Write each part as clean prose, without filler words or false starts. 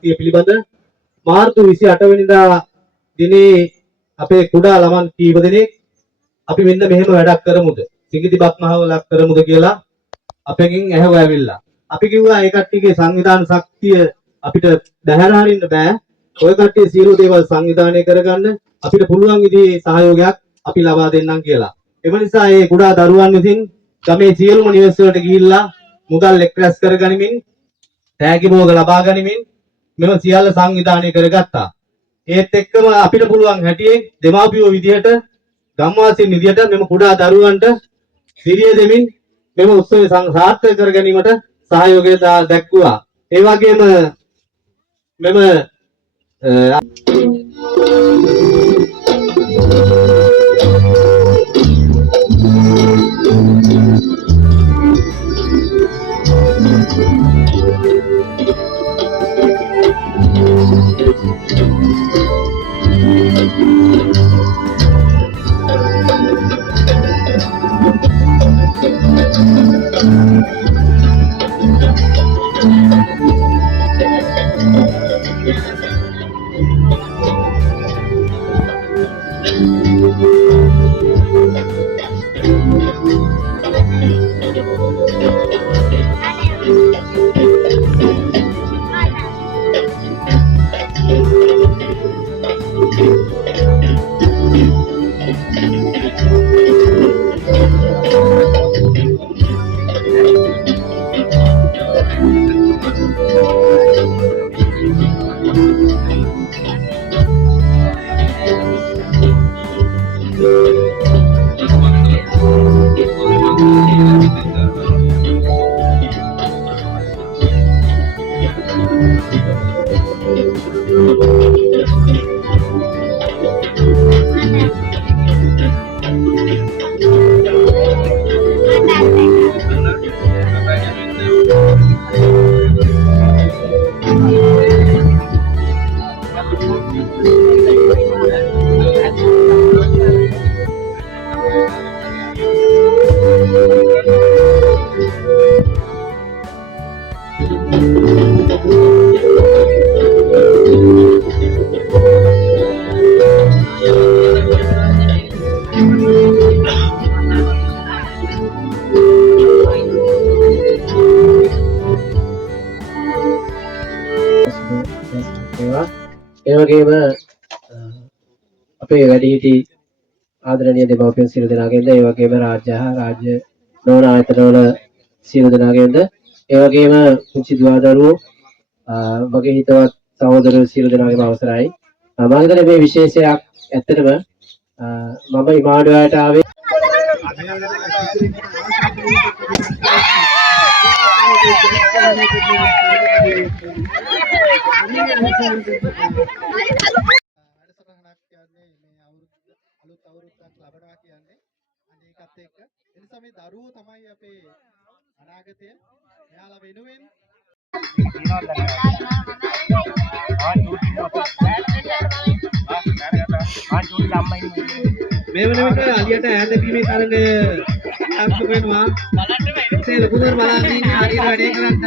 ශක්තිය පිළිබඳ මාර්තු 28 වෙනිදා දිනේ අපේ කුඩා ළමන් කීප දෙනෙක් අපි මෙන්න මෙහෙම වැඩක් කරමුද සිඟිතිබත් මහවලක් කරමුද කියලා අපෙන් ඇහුව ඇවිල්ලා අපි කිව්වා ඒ කට්ටියගේ සංවිධාන ශක්තිය අපිට දැහැර හරින්න බෑ ඔය කට්ටිය සියලු දේවල් සංවිධානය කරගන්න අපිට පුළුවන් විදිහේ සහයෝගයක් අපි ලබා දෙන්නම් කියලා. එම නිසා මේ කුඩා දරුවන් විසින් ගමේ සියලුම නිවෙස් වලට ගිහිල්ලා මුදල් එක්රැස් කරගනිමින් තෑගි භෝග ලබා ගනිමින් මෙව සියල්ල සංවිධානය කරගත්තා. ඒත් එක්කම අපිට පුළුවන් හැටියේ දෙමාපියෝ විදියට ගම්වාසීන් විදියට මෙම කුඩා දරුවන්ට සිරිය දෙමින් මෙම උත්සවය සාර්ථක කර ගැනීමට සහයෝගය දැක්වුවා. ඒ වගේම මෙම අපේ වැඩිහිටි ආදරණීය දෙමව්පියන් සියලු දෙනාගෙන්ද ඒ වගේම රාජ්‍ය නොවන ආයතනවල සියලු දෙනාගෙන්ද ඒ වගේම පුංචි දුවදරුවෝ වගේ හිතවත් සහෝදරයෝ සියලු දෙනාගේම අවසරයි මම හිතන්නේ මේ විශේෂයක් ඇත්තටම මම ඉමාඩුවාට ආවේ අලුත් අවුරුද්දක් ලබනවා කියන්නේ අනේකත් එක්ක එනිසා මේ දරුවෝ තමයි අපේ අනාගතය එයාලා වෙනුවෙන් මේ වෙන විට අලියට ඈත බීමේ තරඟය ආරම්භ වෙනවා බලන්න ලකුණු බලන්නේ හරියට වැඩේ කරන්න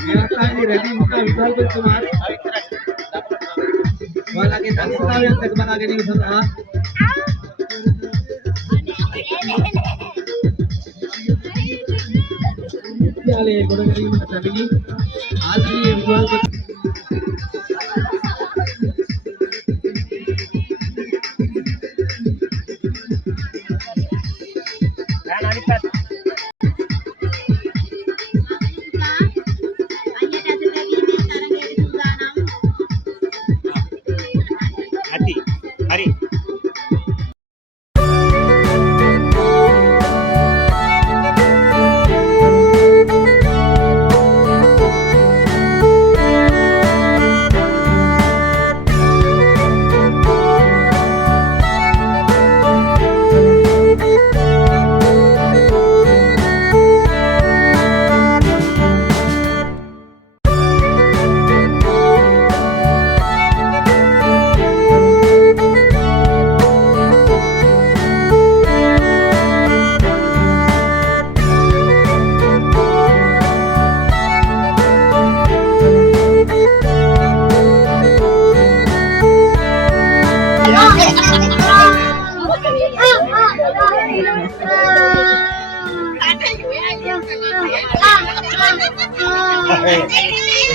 මෙයාටයි රෙඩි මුඛ විකල්පතුමාර ඔයාලගේ දක්ෂතාවයත් එක්ක බලා ගැනීම සඳහා විද්‍යාලයේ ගොඩ ගැනීමට පැමිණි ආදරණීය විද්‍යාලපති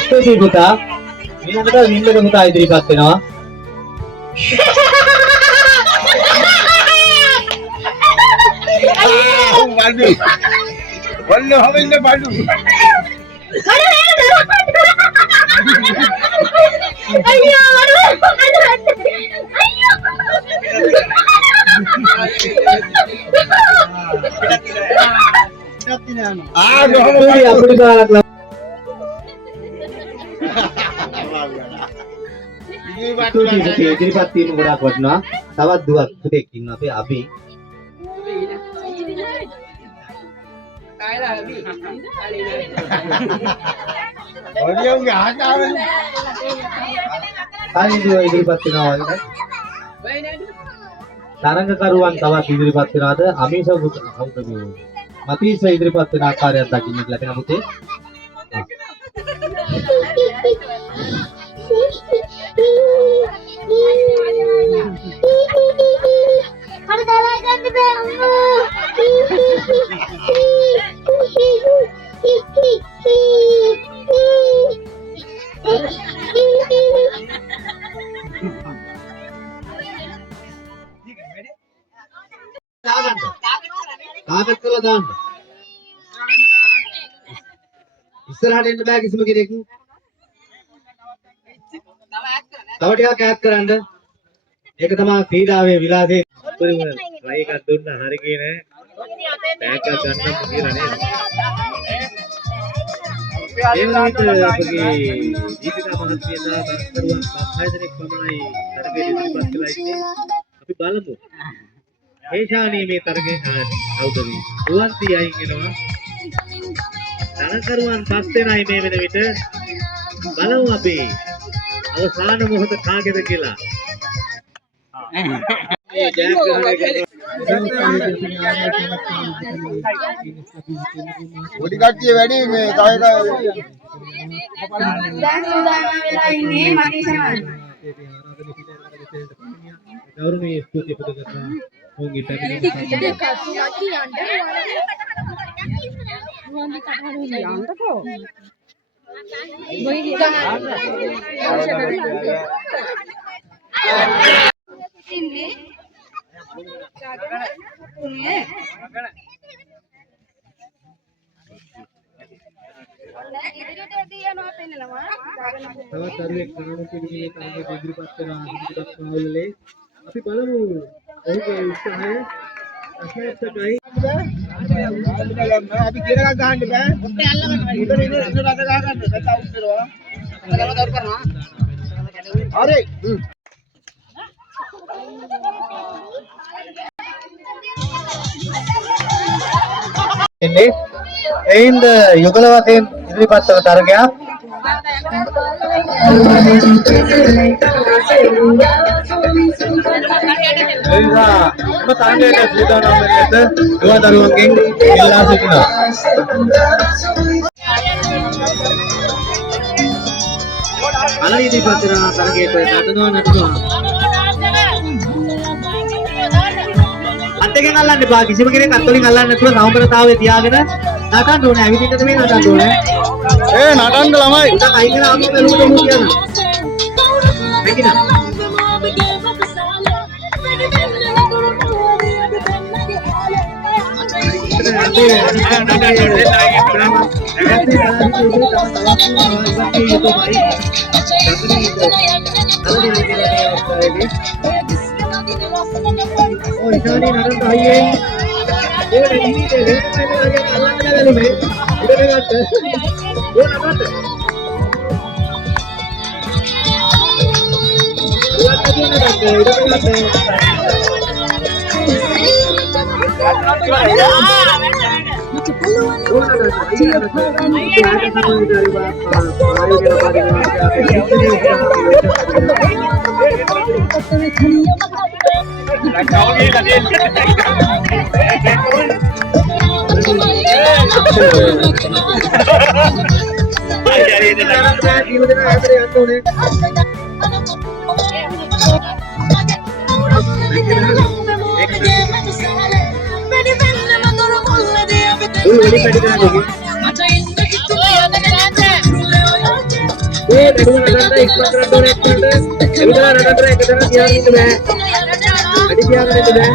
ස්තුතියි පුතා. ඊළඟට වින්දක පුතා ඉදිරිපත් වෙනවා. Badu. Wallo hawinne badu. Ayyo, ස්තුතියි අපිට ගානක් ලබා. ස්තුතියි පුතේ ඉදිරිපත් වීම ගොඩාක් වටිනවා. තවත් දුවක් පුතෙක් ඉන්නවා අපේ අබි. Oriyongge ආතාවනේ. කායිදුව ඉදිරිපත් වෙනවා වගේ. තරංගකරුවන් තවත් ඉදිරිපත් වෙනවාද? අමීෂ කවුද මේ? මතීෂ ඉදිරිපත් වෙන ආකාරයක් දකින්නට ලැබෙන පුතේ. Ada dalam kan කාටත් කරලා දාන්න. ඉස්සරහට එන්න බෑ කිසිම කෙනෙක්. තව ටිකක් ඈත් කරන්න. ඒක තමයි ක්‍රීඩාවේ විලාසයේ උපරිම ට්‍රයි එකක් දුන්න හරි ගියේ නෑ. බෑග් එකක් ගන්න කියලා නේද? ඒ වගේම අපගේ දීපිකා මහත්මිය සහ තරගකරුවන් 5 දෙනෙක් පමණයි තරගයේ ඉදිරිපත් වෙලා ඉන්නේ. අපි බලමු. ඒෂානී මේ තරගයේ කවුද මේ? රුවන්ති අයින් වෙනවා. තරගකරුවන් 5 දෙනයි මේ වෙන විට. බලමු අපි අවසාන මොහොත කාගේද කියලා. පොඩි කට්ටිය වැඩි මේ තව එක දැන් සූදානම් වෙලා ඉන්නේ මනීෂා. ගෞරවනීය ස්තුති පුදගතා මොන්ගේ පැමිණීම තවත් දරුවෙක් කාණු පිළිමේ තරගයට ඉදිරිපත් වෙන ඉදිරිපත් පාවලේ අපි බලමු ඔහුගේ උත්සාහය අසහසකයි. අපි කියන එකක් ගහන්න බෑ. ඔක්කොම අල්ලගන්න. ඉතින් ඉන්න රට ගහගන්න. නැත්නම් අවුත් වෙනවා. කරලා දවල් කරනවා. හරි. එන්නේ එයින්ද යුගල වශයෙන් ඉදිරිපත් වන තරගයක්. එනිසා ඔබ තරගයට සූදානම් වෙන්නට දුව දරුවන්ගෙන් ඉල්ලා සිටිනවා. අල ඉදිරිපත් වන තරගයට නටනවා. අත්යෙන් අල්ලන්න එපා. කිසිම කෙනෙක් අත් වලින් අල්ලන්න නැතුව සමබරතාවයේ තියාගෙන නටන්න ඕනේ. ඇවිදින්න නෙමෙයි නටන්න ඕනේ. නටන්න ළමයි. උඩ අයිගෙන ආවම බැලුවට මොකද කියනවා? නැගිනා. Oh, इशानी नरम भाई वो नहीं दे रहे मैंने आगे अल्लाह ने वाली में इधर बात वो ना बात अल्लाह का जो ना बात इधर बात वो ना बात kedua nadanda ikut rador ikut. Kedua nadanda ikut dengan dia itu deh. Jadi dia kan itu deh.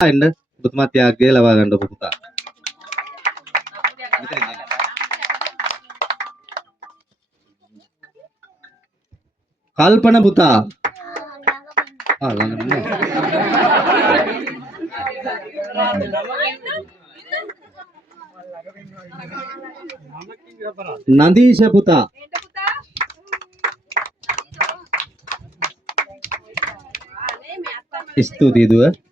එන්න ඔබතුමා ත්‍යාගය ලබා ගන්න ඔබ පුතා. කල්පන පුතා. ළඟ නෙමෙයි. නදීෂ පුතා. ස්තුතියි දුව.